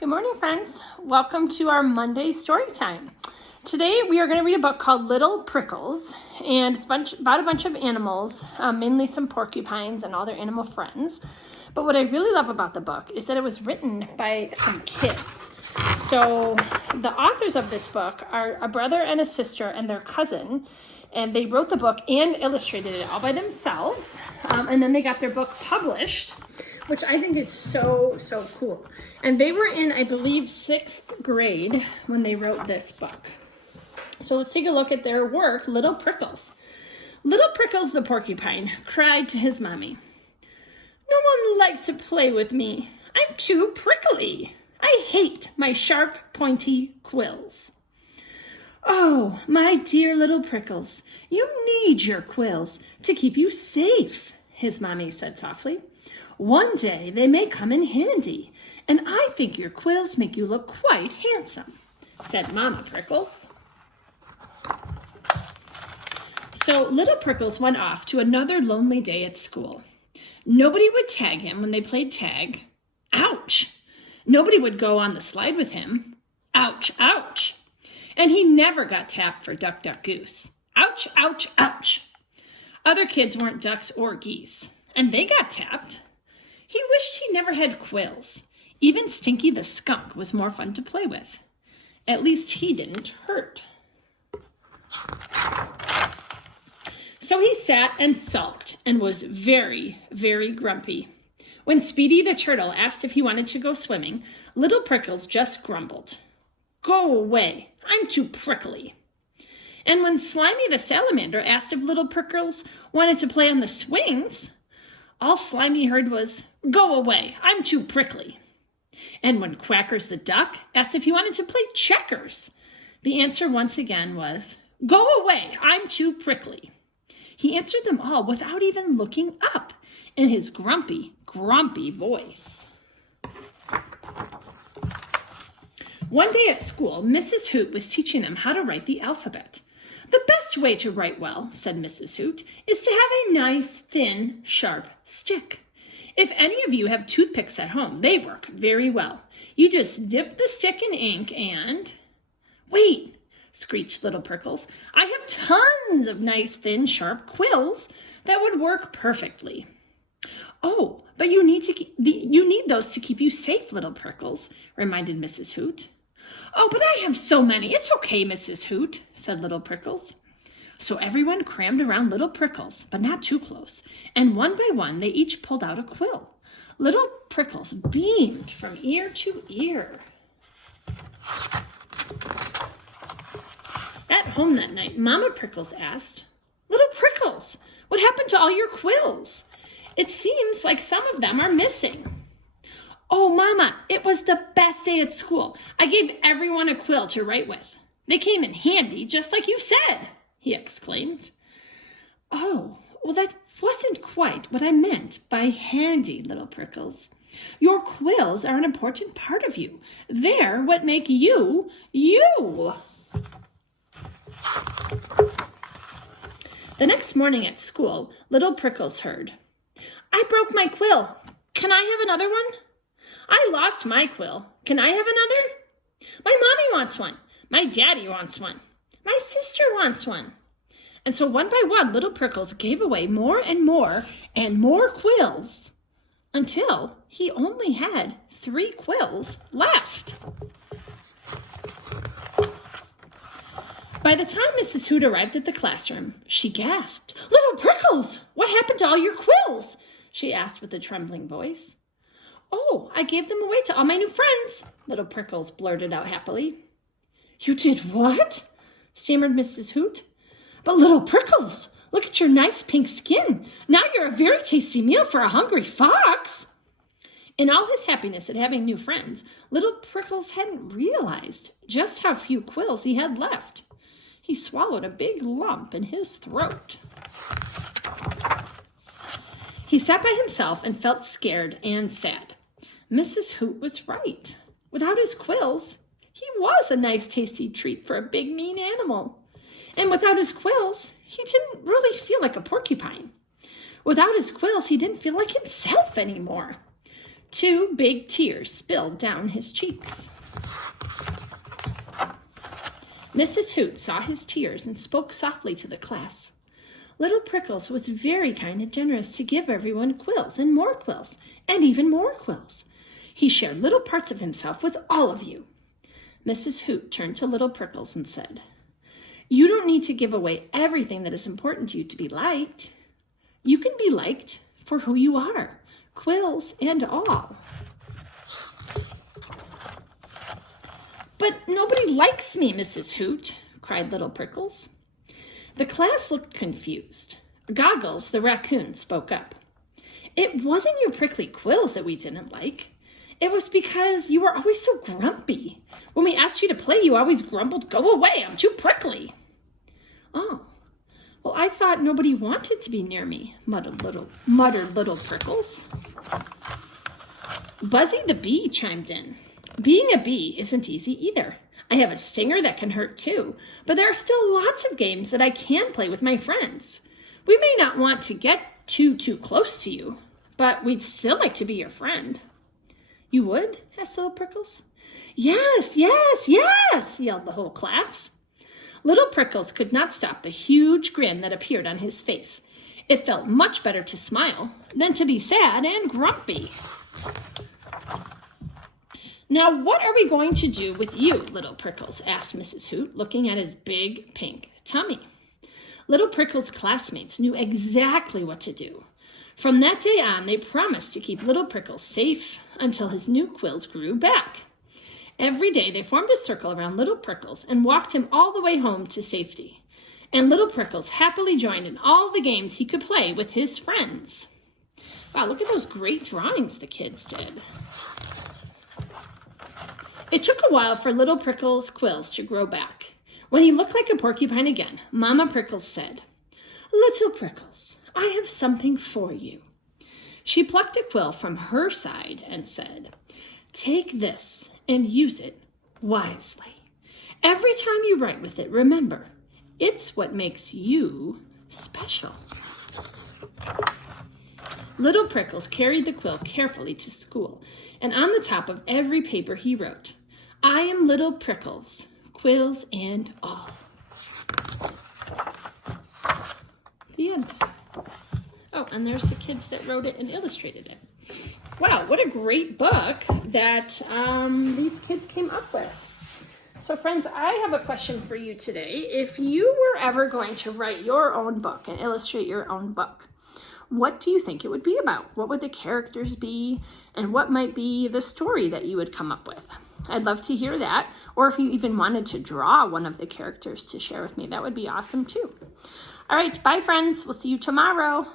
Good morning, friends. Welcome to our Monday story time. Today we are going to read a book called Little Prickles, and it's about a bunch of animals, mainly some porcupines and all their animal friends. But what I really love about the book is that it was written by some kids. So the authors of this book are a brother and a sister and their cousin, and they wrote the book and illustrated it all by themselves, and then they got their book published, which I think is so cool. And they were in, I believe, 6th grade when they wrote this book. So let's take a look at their work, Little Prickles. Little Prickles the porcupine cried to his mommy, "No one likes to play with me. I'm too prickly. I hate my sharp, pointy quills." "Oh, my dear little Prickles, you need your quills to keep you safe," his mommy said softly. "One day they may come in handy, and I think your quills make you look quite handsome," said Mama Prickles. So little Prickles went off to another lonely day at school. Nobody would tag him when they played tag. Ouch! Nobody would go on the slide with him. Ouch, ouch! And he never got tapped for duck, duck, goose. Ouch, ouch, ouch! Other kids weren't ducks or geese, and they got tapped. He wished he never had quills. Even Stinky the skunk was more fun to play with. At least he didn't hurt. So he sat and sulked and was very grumpy. When Speedy the turtle asked if he wanted to go swimming, Little Prickles just grumbled. "Go away, I'm too prickly." And when Slimy the salamander asked if Little Prickles wanted to play on the swings, all Slimy heard was, "Go away, I'm too prickly." And when Quackers the duck asked if he wanted to play checkers, the answer once again was, "Go away, I'm too prickly." He answered them all without even looking up in his grumpy voice. One day at school, Mrs. Hoot was teaching them how to write the alphabet. "The best way to write well," said Mrs. Hoot, "is to have a nice, thin, sharp stick. If any of you have toothpicks at home, they work very well. You just dip the stick in ink and—" "Wait!" screeched Little Prickles. "I have tons of nice, thin, sharp quills that would work perfectly." "Oh, but you need those to keep you safe, Little Prickles," reminded Mrs. Hoot. "Oh, but I have so many. It's okay, Mrs. Hoot," said Little Prickles. So everyone crammed around Little Prickles, but not too close, and one by one they each pulled out a quill. Little Prickles beamed from ear to ear. At home that night, Mama Prickles asked, "Little Prickles, what happened to all your quills? It seems like some of them are missing." "Oh, Mama, it was the best day at school. I gave everyone a quill to write with. They came in handy, just like you said," he exclaimed. "Oh, well, that wasn't quite what I meant by handy, Little Prickles. Your quills are an important part of you. They're what make you, you." The next morning at school, Little Prickles heard, "I broke my quill. Can I have another one? I lost my quill. Can I have another? My mommy wants one. My daddy wants one. My sister wants one." And so one by one, Little Prickles gave away more and more quills until he only had 3 quills left. By the time Mrs. Hoot arrived at the classroom, she gasped. "Little Prickles, what happened to all your quills?" she asked with a trembling voice. "Oh, I gave them away to all my new friends," Little Prickles blurted out happily. "You did what?" stammered Mrs. Hoot. "But Little Prickles, look at your nice pink skin. Now you're a very tasty meal for a hungry fox." In all his happiness at having new friends, Little Prickles hadn't realized just how few quills he had left. He swallowed a big lump in his throat. He sat by himself and felt scared and sad. Mrs. Hoot was right. Without his quills, he was a nice tasty treat for a big mean animal. And without his quills, he didn't really feel like a porcupine. Without his quills, he didn't feel like himself anymore. 2 big tears spilled down his cheeks. Mrs. Hoot saw his tears and spoke softly to the class. Little Prickles was very kind and generous to give everyone quills and even more quills. He shared little parts of himself with all of you. Mrs. Hoot turned to Little Prickles and said, "You don't need to give away everything that is important to you to be liked. You can be liked for who you are, quills and all." "But nobody likes me, Mrs. Hoot," cried Little Prickles. The class looked confused. Goggles, the raccoon, spoke up. "It wasn't your prickly quills that we didn't like. It was because you were always so grumpy. When we asked you to play, you always grumbled, 'Go away, I'm too prickly.'" "Oh, well, I thought nobody wanted to be near me," muttered Little Prickles. Buzzy the bee chimed in. "Being a bee isn't easy either. I have a stinger that can hurt too, but there are still lots of games that I can play with my friends. We may not want to get too close to you, but we'd still like to be your friend." "You would?" asked Little Prickles. Yes, yelled the whole class. Little Prickles could not stop the huge grin that appeared on his face. It felt much better to smile than to be sad and grumpy. "Now, what are we going to do with you, Little Prickles?" asked Mrs. Hoot, looking at his big pink tummy. Little Prickles' classmates knew exactly what to do. From that day on, they promised to keep Little Prickles safe until his new quills grew back. Every day, they formed a circle around Little Prickles and walked him all the way home to safety. And Little Prickles happily joined in all the games he could play with his friends. Wow, look at those great drawings the kids did. It took a while for Little Prickles' quills to grow back. When he looked like a porcupine again, Mama Prickles said, "Little Prickles, I have something for you." She plucked a quill from her side and said, "Take this and use it wisely. Every time you write with it, remember, it's what makes you special." Little Prickles carried the quill carefully to school, and on the top of every paper he wrote, "I am Little Prickles, quills and all." The end. Oh, and there's the kids that wrote it and illustrated it. Wow, what a great book that these kids came up with. So friends, I have a question for you today. If you were ever going to write your own book and illustrate your own book, what do you think it would be about? What would the characters be? And what might be the story that you would come up with? I'd love to hear that. Or if you even wanted to draw one of the characters to share with me, that would be awesome too. All right, bye friends. We'll see you tomorrow.